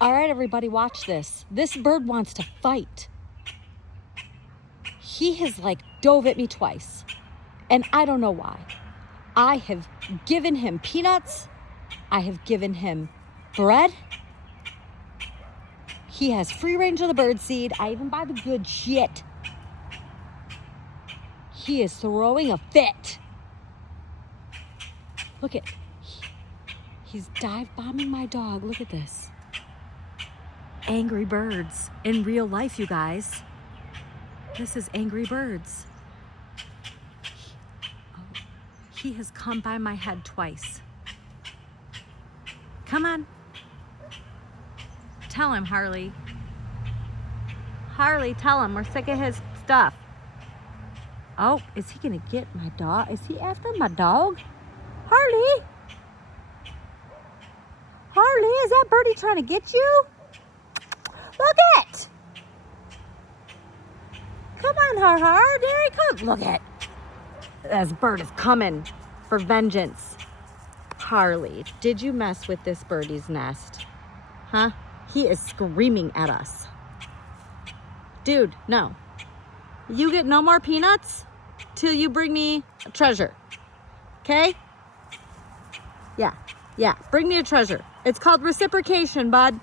All right, everybody, watch this. This bird wants to fight. He has like dove at me twice, and I don't know why. I have given him peanuts. I have given him bread. He has free range of the bird seed. I even buy the good shit. He is throwing a fit. Look at, he's dive bombing my dog. Look at this. Angry Birds in real life, you guys. This is Angry Birds. He has come by my head twice. Come on. Tell him, Harley. Harley, tell him we're sick of his stuff. Oh, is he gonna get my dog? Is he after my dog? Harley? Harley, is that birdie trying to get you? Look it! Come on, Har. There he comes. Look it. This bird is coming for vengeance. Harley, did you mess with this birdie's nest? Huh? He is screaming at us. Dude, no. You get no more peanuts till you bring me a treasure. Okay? Yeah. Bring me a treasure. It's called reciprocation, bud.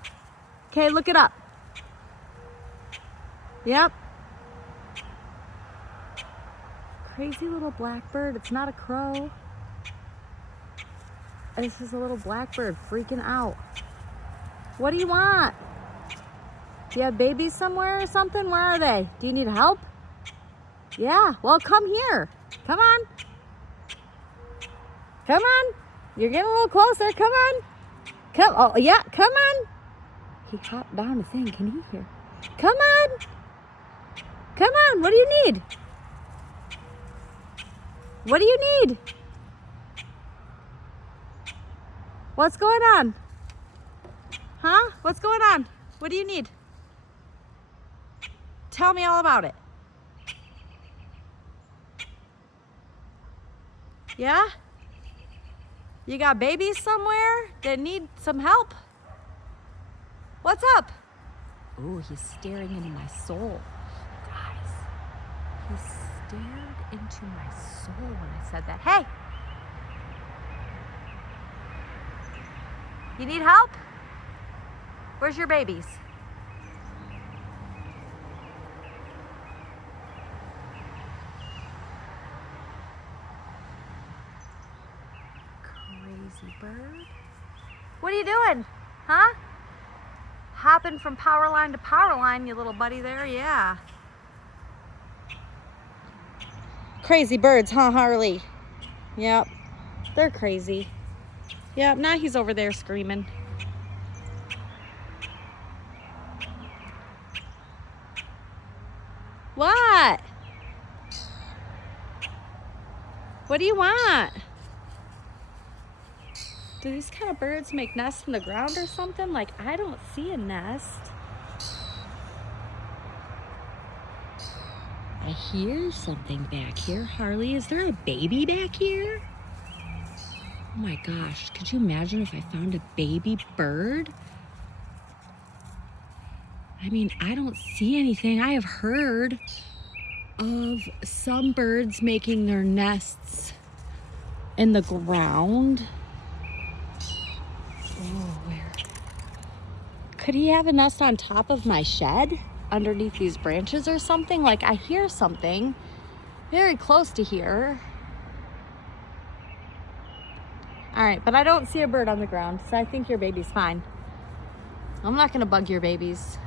Okay, look it up. Yep. Crazy little blackbird. It's not a crow. This is a little blackbird freaking out. What do you want? Do you have babies somewhere or something? Where are they? Do you need help? Yeah, well, come here. Come on. Come on. You're getting a little closer. Come on. Come. Oh, yeah, come on. He hopped down a thing. Can he hear? Come on. Come on. What do you need? What do you need? What's going on? Huh? What's going on? What do you need? Tell me all about it. Yeah? You got babies somewhere that need some help? What's up? Ooh, he's staring into my soul. Guys, he stared into my soul when I said that. Hey! You need help? Where's your babies? Crazy bird. What are you doing? Huh? Hopping from power line to power line, you little buddy there, yeah. Crazy birds, huh, Harley? Yep, they're crazy. Yep, now he's over there screaming. What? What do you want? Do these kind of birds make nests in the ground or something? Like, I don't see a nest. I hear something back here. Harley, is there a baby back here? Oh my gosh, could you imagine if I found a baby bird? I mean, I don't see anything. I have heard of some birds making their nests in the ground. Oh, where? Could he have a nest on top of my shed underneath these branches or something? Like, I hear something very close to here. All right, but I don't see a bird on the ground, so I think your baby's fine. I'm not gonna bug your babies.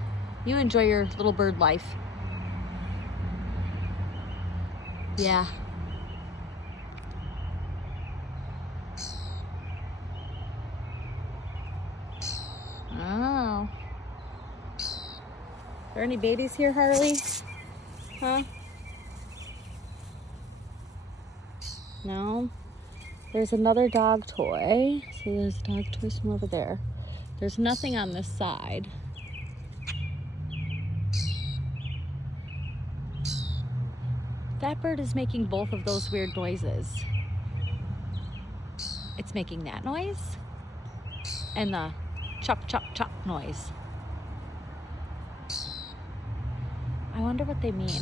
You enjoy your little bird life. Yeah. Oh. Are there any babies here, Harley? Huh? No? There's another dog toy. So there's a dog toy from over there. There's nothing on this side. That bird is making both of those weird noises. It's making that noise and the chop, chop, chop noise. I wonder what they mean.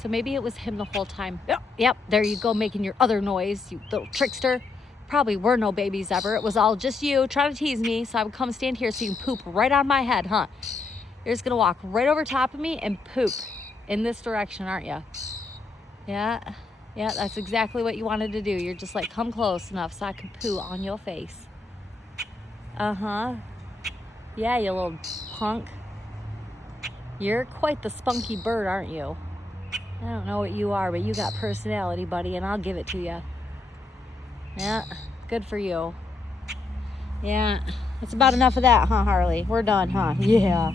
So maybe it was him the whole time. Yep, there you go, making your other noise, you little trickster. Probably were no babies ever. It was all just you trying to tease me so I would come stand here so you can poop right on my head, huh? You're just gonna walk right over top of me and poop in this direction, aren't you? Yeah, that's exactly what you wanted to do. You're just like, come close enough so I can poo on your face. Uh-huh. Yeah, you little punk. You're quite the spunky bird, aren't you? I don't know what you are, but you got personality, buddy, and I'll give it to you. Yeah, good for you. Yeah, that's about enough of that, huh, Harley? We're done, huh? Yeah.